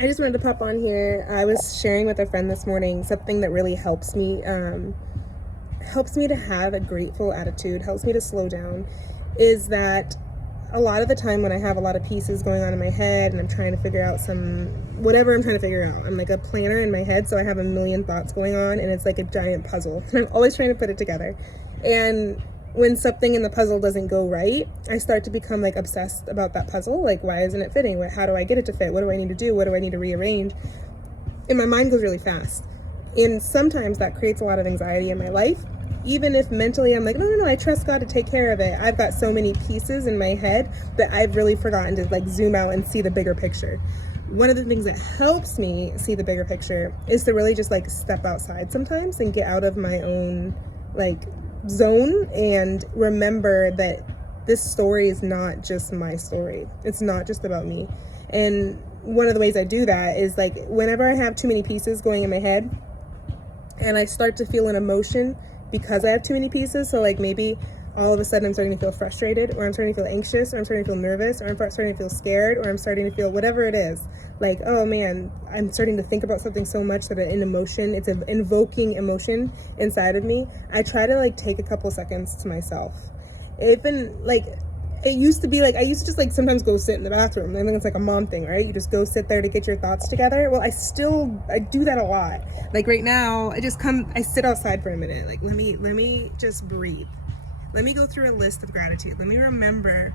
I just wanted to pop on here. I was sharing with a friend this morning something that really helps me to have a grateful attitude, helps me to slow down, is that a lot of the time when I have a lot of pieces going on in my head and I'm trying to figure out whatever I'm trying to figure out, I'm like a planner in my head, so I have a million thoughts going on and it's like a giant puzzle. And I'm always trying to put it together. And when something in the puzzle doesn't go right, I start to become like obsessed about that puzzle. Like, why isn't it fitting? How do I get it to fit? What do I need to do? What do I need to rearrange? And my mind goes really fast. And sometimes that creates a lot of anxiety in my life. Even if mentally I'm like, no, I trust God to take care of it. I've got so many pieces in my head that I've really forgotten to like zoom out and see the bigger picture. One of the things that helps me see the bigger picture is to really just like step outside sometimes and get out of my own like zone and remember that this story is not just my story. It's not just about me. And one of the ways I do that is like whenever I have too many pieces going in my head and I start to feel an emotion because I have too many pieces. So like maybe all of a sudden I'm starting to feel frustrated, or I'm starting to feel anxious, or I'm starting to feel nervous, or I'm starting to feel scared, or I'm starting to feel whatever it is. Like, oh man, I'm starting to think about something so much that an emotion, it's an invoking emotion inside of me. I try to like take a couple seconds to myself. It's been like, it used to be like, I used to just like sometimes go sit in the bathroom. I think it's like a mom thing, right? You just go sit there to get your thoughts together. Well, I do that a lot. Like right now, I sit outside for a minute. Like, let me just breathe. Let me go through a list of gratitude. Let me remember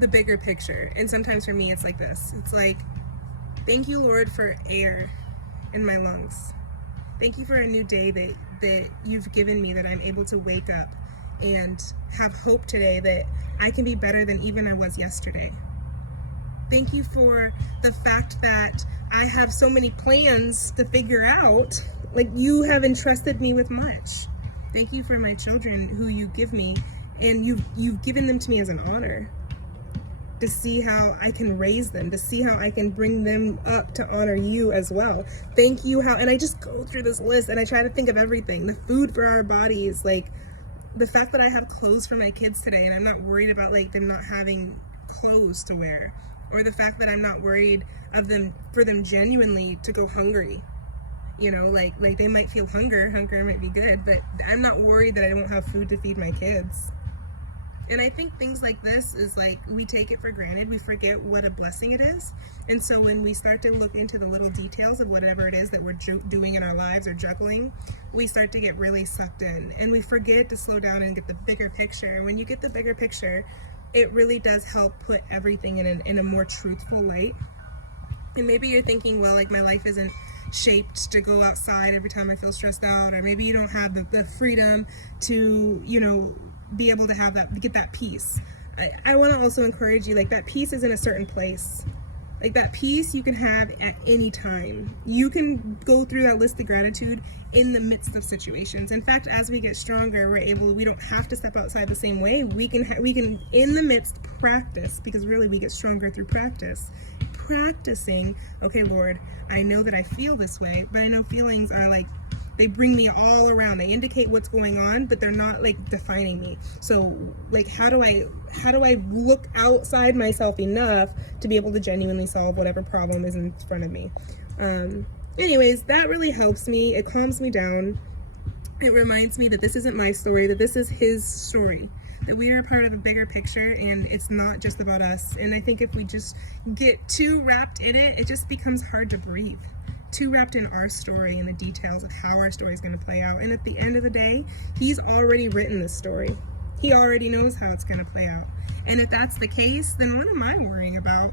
the bigger picture. And sometimes for me, it's like this. It's like, thank you, Lord, for air in my lungs. Thank you for a new day that you've given me, that I'm able to wake up and have hope today that I can be better than even I was yesterday. Thank you for the fact that I have so many plans to figure out. Like, you have entrusted me with much. Thank you for my children who you give me, and you've given them to me as an honor, to see how I can raise them, to see how I can bring them up to honor you as well. Thank you and I just go through this list and I try to think of everything. The food for our bodies, like the fact that I have clothes for my kids today and I'm not worried about like them not having clothes to wear, or the fact that I'm not worried for them genuinely to go hungry. You know, like they might feel hunger might be good, but I'm not worried that I won't have food to feed my kids. And I think things like this is like, we take it for granted. We forget what a blessing it is. And so when we start to look into the little details of whatever it is that we're doing in our lives or juggling, we start to get really sucked in and we forget to slow down and get the bigger picture. And when you get the bigger picture, it really does help put everything in a more truthful light. And maybe you're thinking, well, like my life isn't shaped to go outside every time I feel stressed out, or maybe you don't have the freedom to, you know, be able to have that, get that peace. I want to also encourage you, like that peace is in a certain place. Like that peace you can have at any time. You can go through that list of gratitude in the midst of situations. In fact, as we get stronger, we don't have to step outside the same way. We can in the midst practice, because really we get stronger through practice. Practicing, okay, Lord, I know that I feel this way, but I know feelings are like, they bring me all around. They indicate what's going on, but they're not like defining me. So like, how do I look outside myself enough to be able to genuinely solve whatever problem is in front of me? Anyways, that really helps me. It calms me down. It reminds me that this isn't my story, that this is his story, that we are a part of a bigger picture and it's not just about us. And I think if we just get too wrapped in it, it just becomes hard to breathe. Too wrapped in our story and the details of how our story is going to play out. And at the end of the day, he's already written this story. He already knows how it's going to play out. And if that's the case, then what am I worrying about?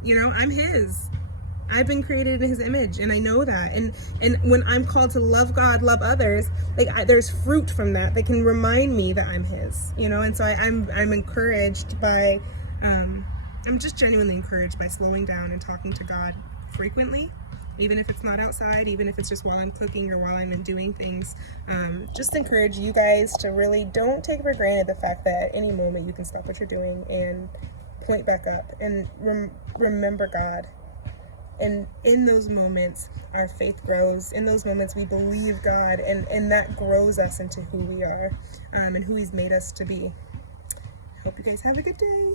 You know, I'm his. I've been created in his image, and I know that. And when I'm called to love God, love others, like there's fruit from that can remind me that I'm his. You know, and so I'm encouraged by, I'm just genuinely encouraged by slowing down and talking to God frequently. Even if it's not outside, even if it's just while I'm cooking or while I'm doing things. Just encourage you guys to really don't take for granted the fact that at any moment you can stop what you're doing and point back up and remember God. And in those moments, our faith grows. In those moments, we believe God, and that grows us into who we are and who he's made us to be. Hope you guys have a good day.